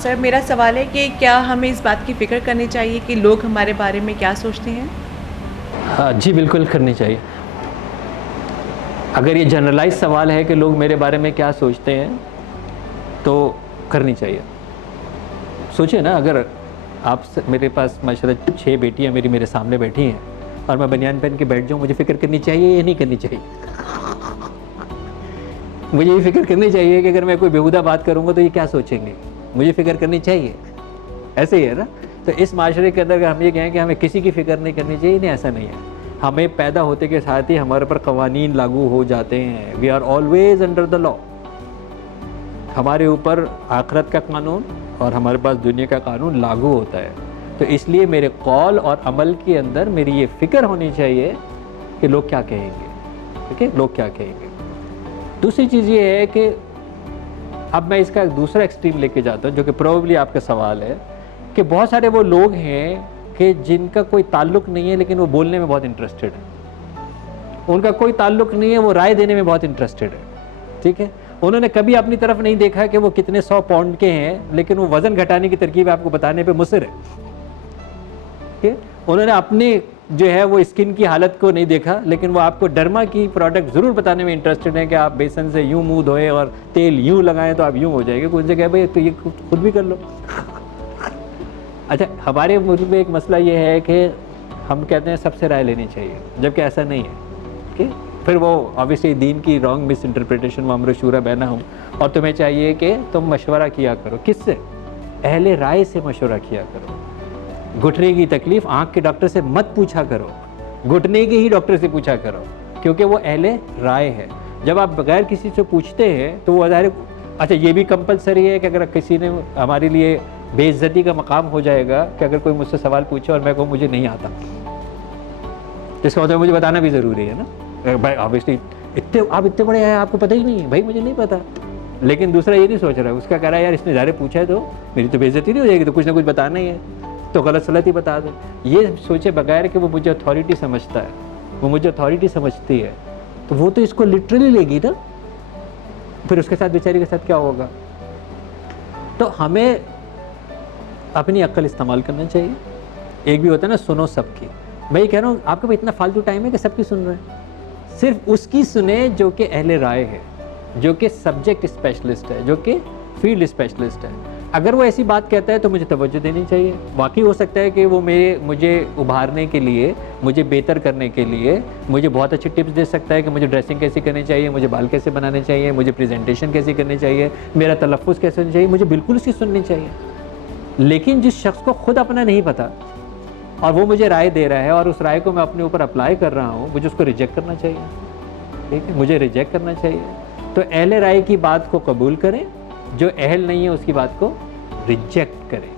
سر میرا سوال ہے کہ کیا ہمیں اس بات کی فکر کرنی چاہیے کہ لوگ ہمارے بارے میں کیا سوچتے ہیں؟ ہاں جی بالکل کرنی چاہیے. اگر یہ جنرلائز سوال ہے کہ لوگ میرے بارے میں کیا سوچتے ہیں تو کرنی چاہیے. سوچیں نا، اگر آپ میرے پاس ماشاءاللہ 6 بیٹیاں میرے سامنے بیٹھی ہیں اور میں بنیان پہن کے بیٹھ جاؤں، مجھے فکر کرنی چاہیے یا نہیں کرنی چاہیے؟ مجھے یہ فکر کرنی چاہیے کہ اگر میں کوئی بیہودہ بات کروں گا تو یہ کیا سوچیں گے. مجھے فکر کرنی چاہیے. ایسے ہی ہے نا. تو اس معاشرے کے اندر اگر ہم یہ کہیں کہ ہمیں کسی کی فکر نہیں کرنی چاہیے، نہیں، ایسا نہیں ہے. ہمیں پیدا ہوتے کے ساتھ ہی ہمارے پر قوانین لاگو ہو جاتے ہیں. We are always under the law. ہمارے اوپر آخرت کا قانون اور ہمارے پاس دنیا کا قانون لاگو ہوتا ہے. تو اس لیے میرے قول اور عمل کے اندر میری یہ فکر ہونی چاہیے کہ لوگ کیا کہیں گے. ٹھیک ہے، لوگ کیا کہیں گے. دوسری چیز یہ ہے کہ اب میں اس کا ایک دوسرا ایکسٹریم لے کے جاتا ہوں، جو کہ پروبیبلی آپ کا سوال ہے، کہ بہت سارے وہ لوگ ہیں کہ جن کا کوئی تعلق نہیں ہے لیکن وہ بولنے میں بہت انٹرسٹڈ ہے. ان کا کوئی تعلق نہیں ہے، وہ رائے دینے میں بہت انٹرسٹڈ ہے. ٹھیک ہے، انہوں نے کبھی اپنی طرف نہیں دیکھا کہ وہ کتنے 100 پاؤنڈ کے ہیں، لیکن وہ وزن گھٹانے کی ترکیب آپ کو بتانے پہ مصر ہے. ٹھیک ہے، انہوں نے اپنی جو ہے وہ اسکن کی حالت کو نہیں دیکھا، لیکن وہ آپ کو ڈرما کی پروڈکٹ ضرور بتانے میں انٹرسٹڈ ہیں کہ آپ بیسن سے یوں منہ دھوئیں اور تیل یوں لگائیں تو آپ یوں ہو جائے گا. کچھ جگہ بھائی تو یہ خود بھی کر لو. اچھا، ہمارے ملک میں ایک مسئلہ یہ ہے کہ ہم کہتے ہیں سب سے رائے لینی چاہیے، جبکہ ایسا نہیں ہے. کہ پھر وہ آبویسلی دین کی رانگ مس انٹرپریٹیشن، وامر شورا بینہم. اور تمہیں چاہیے کہ تم مشورہ کیا کرو. کس سے؟ اہل رائے سے مشورہ کیا کرو. گھٹنے کی تکلیف آنکھ کے ڈاکٹر سے مت پوچھا کرو، گھٹنے کے ہی ڈاکٹر سے پوچھا کرو، کیونکہ وہ اہل رائے ہے. جب آپ بغیر کسی سے پوچھتے ہیں تو وہ ظاہر. اچھا، یہ بھی کمپلسری ہے کہ اگر کسی نے ہمارے لیے بے عزتی کا مقام ہو جائے گا کہ اگر کوئی مجھ سے سوال پوچھے اور میں کہوں مجھے نہیں آتا، اس کا مطلب مجھے بتانا بھی ضروری ہے نا. بھائی آبویسلی آپ اتنے بڑے ہیں، آپ کو پتہ ہی نہیں ہے. بھائی مجھے نہیں پتا. لیکن دوسرا یہ نہیں سوچ رہا ہے، اس کا کہہ رہا ہے یار اس نے ظاہر پوچھا ہے تو میری تو بے عزتی نہیں ہو جائے گی، تو کچھ نہ کچھ بتانا ہی ہے، تو غلط سلط ہی بتا دے. یہ سوچے بغیر کہ وہ مجھے اتھارٹی سمجھتا ہے، وہ مجھے اتھارٹی سمجھتی ہے، تو وہ تو اس کو لٹرلی لے گی نا. پھر اس کے ساتھ بیچاری کے ساتھ کیا ہوگا؟ تو ہمیں اپنی عقل استعمال کرنا چاہیے. ایک بھی ہوتا ہے نا سنو سب کی. میں یہ کہہ رہا ہوں آپ کے پاس اتنا فالتو ٹائم ہے کہ سب کی سن رہے ہیں. صرف اس کی سنیں جو کہ اہل رائے ہے، جو کہ سبجیکٹ اسپیشلسٹ ہے، جو کہ فیلڈ اسپیشلسٹ ہے. اگر وہ ایسی بات کہتا ہے تو مجھے توجہ دینی چاہیے. واقعی ہو سکتا ہے کہ وہ مجھے ابھارنے کے لیے، مجھے بہتر کرنے کے لیے مجھے بہت اچھی ٹپس دے سکتا ہے کہ مجھے ڈریسنگ کیسی کرنی چاہیے، مجھے بال کیسے بنانے چاہیے، مجھے پریزنٹیشن کیسی کرنی چاہیے، میرا تلفظ کیسے ہونا چاہیے. مجھے بالکل اس کی سننی چاہیے. لیکن جس شخص کو خود اپنا نہیں پتا اور وہ مجھے رائے دے رہا ہے اور اس رائے کو میں اپنے اوپر اپلائی کر رہا ہوں، مجھے اس کو ریجیکٹ کرنا چاہیے. ٹھیک ہے، مجھے ریجیکٹ کرنا چاہیے. تو اہل رائے کی بات کو قبول کریں، جو اہل نہیں ہے اس کی بات کو ریجیکٹ کریں.